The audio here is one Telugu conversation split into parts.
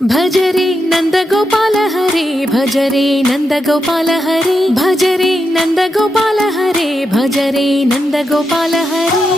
భజరే నందగోపాల హరే భజరే నందగోపాల హరే భజరే నందగోపాల హరే భజరే నందగోపాల హరే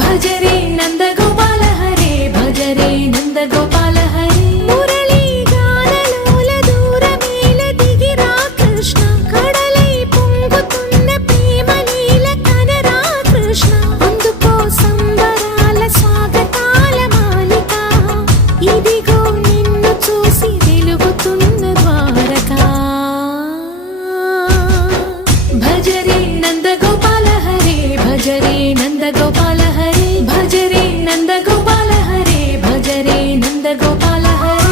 భజరే నందగోపాల హరే భజరే నందగోపాల హరే మురళీ గానలోల దూరమేల దిగిరా కృష్ణ కడలై పొంగుతున్న ప్రేమ లీల కనరా కృష్ణ అందుకో సంబరాల స్వాగతాల మాలిక ఇదిగో నిన్ను చూసి వెలుగుతున్న ద్వారకా భజరే నందగోపాల హరే భజరే నందగోపాల హరే భజరే నందగోపాల హరే భజరే నందగోపాల హరే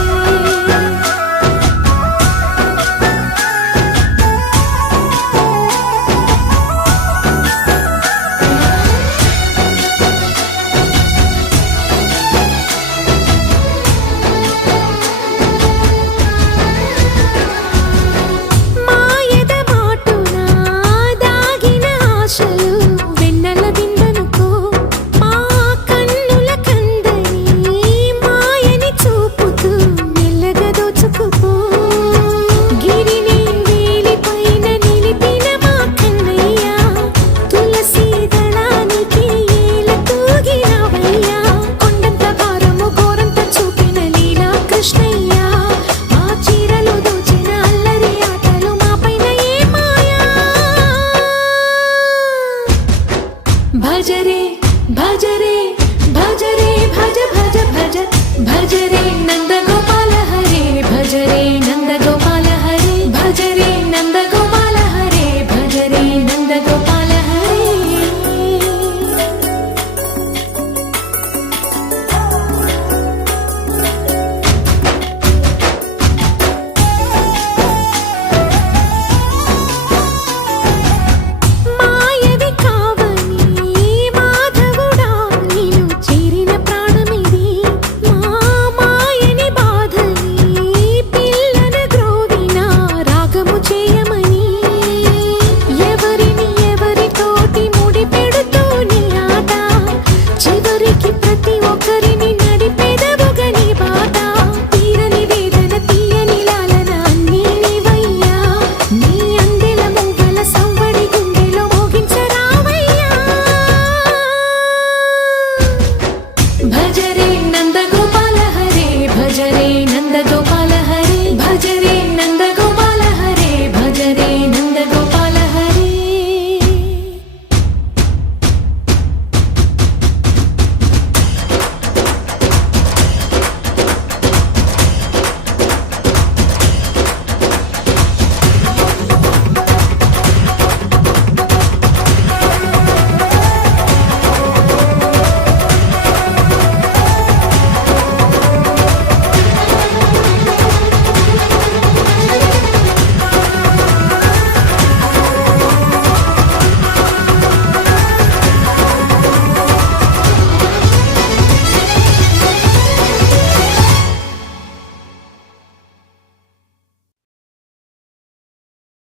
మాయద మాటున దాగిన ఆశలు వెన్నెల విందనుకో మా కన్నుల కందని మాయని చూపుతూ మెల్లగా దోచుకుపో గిరిని వేలిపైన నిలిపిన మా కన్నయ్య తులసి దళానికి ఏల తూగినవయ్యా కొండంత భారము గోరంత చూపిన లీలా కృష్ణయ్య మా చీరలు దోచిన అల్లరి ఆటలు మాపైన ఏ మాయా భజరే భజరే భజరే భజ భజ భజ భజరే నంద